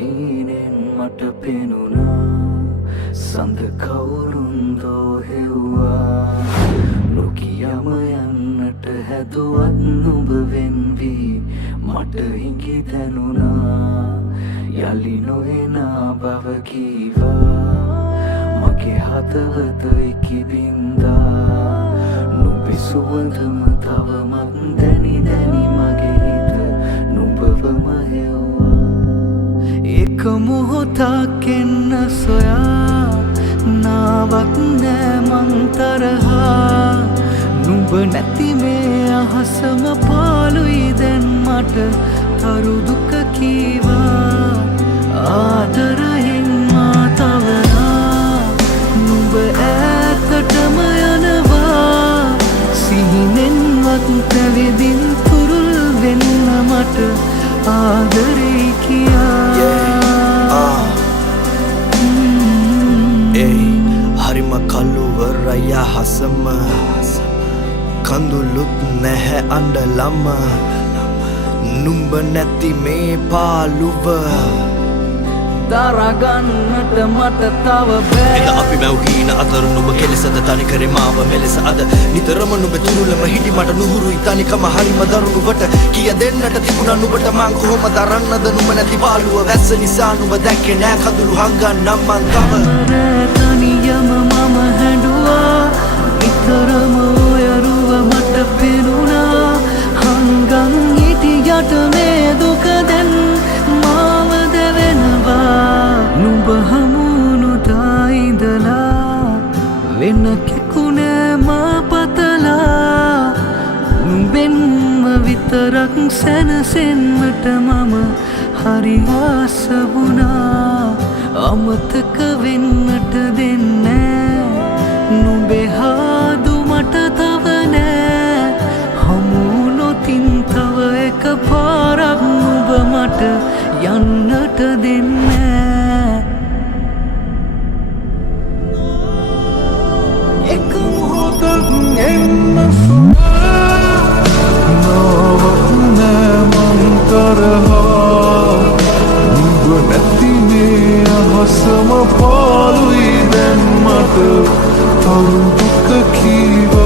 හීනෙන් මට පෙනුණා සඳ කවුරුන්දෝ හෙව්වා නොකියම යන්නට හැදුවත් නුඹ වෙන්වී මට හිඟි දැනුණා යලි නොඑනා බව කීවා මගේ හදවත ඉකිබින්දා නුඹේ සුවඳම තවමත් දැනි දැනි මගේ හිත නුඹවම හෙව්වා එක මොහොතක් එන්න සොයා නාවක් නෑ මං තරහා නුඹ නැති මේ අහසම පාළුයි දැන් මට තරු දුක කීවා ආදරයෙන් මා තවරා නුඹ ඈතටම යනවා සිහිනෙන්වත් පැවිදින් තුරුල් වෙන්න මට ආදරේ කියා හරිම කළුවරය හසම කඳුළුත් නැහැ අඬලම නුඹ නැති මේ පාළුව දරගන්නට මට තව බෑ එද අපි මැව්හීන අතර නුඹ කෙලෙසද තනිකරේ මාව මෙලෙස අද නිතරම නුඹ තුරුලම හිටි මට නුහුරුයි තනිකම හරිම දරුණුවට කිය දෙන්නට තිබුණා නුඹට මං කොහොම දරන්නද නුඹ නැති පාළුව වැස්ස නිසා නුඹ දැක්කේ නෑ කඳුළු හංගන්නම් මං තව තනියම මම හැඬුවා නිතරම ඔය රුව මට පෙනුණා හංගන් හිටියට මේ දුක දැන් මාව දැවෙනවා නුඹ හමුුණුදා ඉඳලා වෙන කෙකුණෑ මා පතලා නුඹෙන්ම විතරක් සැනසෙන්නට මම හරි ආස වුණා අමතක වෙන්නට දෙන්නේ නුඹේ හාදු මට තව නෑ හමු නොතින් තව එක පාරක් නුඹ මට යන්නට දෙන්නේ එක මොහොතක් එන්න සුවා නාවක් නෑ මං තරහා නුඹ නැති මේ අහසම පාළුයි දැන් මට තරු දුක කීවා